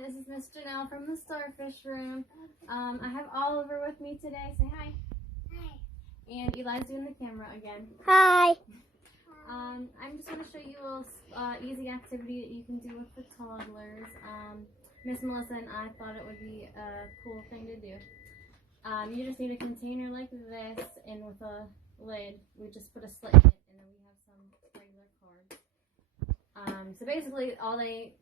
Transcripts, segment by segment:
This is Miss Janelle from the Starfish Room. I have Oliver with me today. Say hi. Hi. And Eli's doing the camera again. Hi. I'm just going to show you a easy activity that you can do with the toddlers. Miss Melissa and I thought it would be a cool thing to do. You just need a container like this, and with a lid, we just put a slit in it, and then we have some regular cards. So basically, all they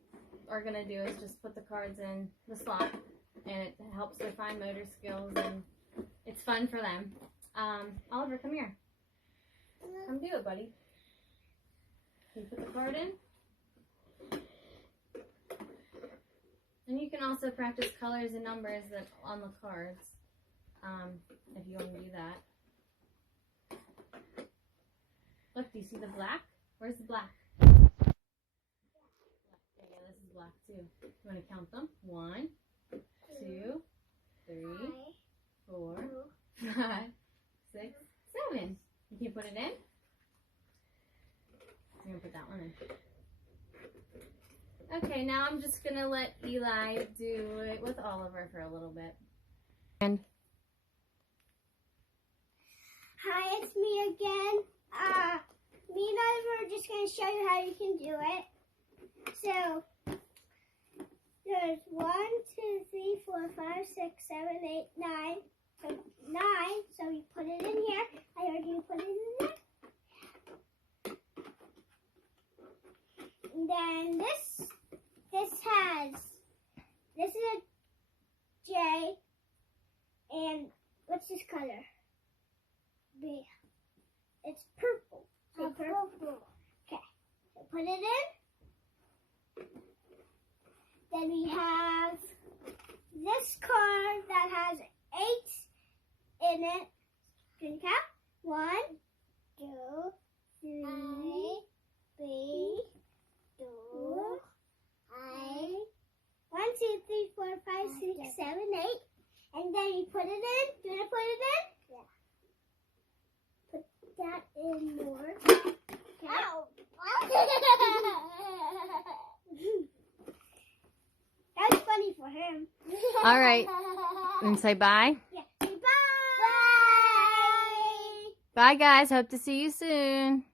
are going to do is just put the cards in the slot, and it helps their fine motor skills, and it's fun for them. Oliver, come here. Come do it, buddy. You put the card in. And you can also practice colors and numbers that on the cards, if you want to do that. Look, do you see the black? Where's the black? Yeah, this is black too. You want to count them? 1, 2, 3, 4, 5, 6, 7. You can put it in. I'm going to put that one in. Okay, now I'm just going to let Eli do it with Oliver for a little bit. And Hi, it's me again. Me and Oliver are just going to show you how you can do it. So, there's 1, 2, 3, 4, 5, 6, 7, 8, 9. So 9, so you put it in here. I heard you put it in there. And then this is a J, and what's this color? B. It's purple. So purple. Okay, so put it in. Then we have this card that has 8 in it. Can you count? 1, 2, 3, 4, 5, 1, 2, 3, 4, 5, 6, 7, 8. And then you put it in. Do you want to put it in? Yeah. Put that in more. Okay. That was funny for him. all right, and say bye. Yeah. Say bye. Bye, guys. Hope to see you soon.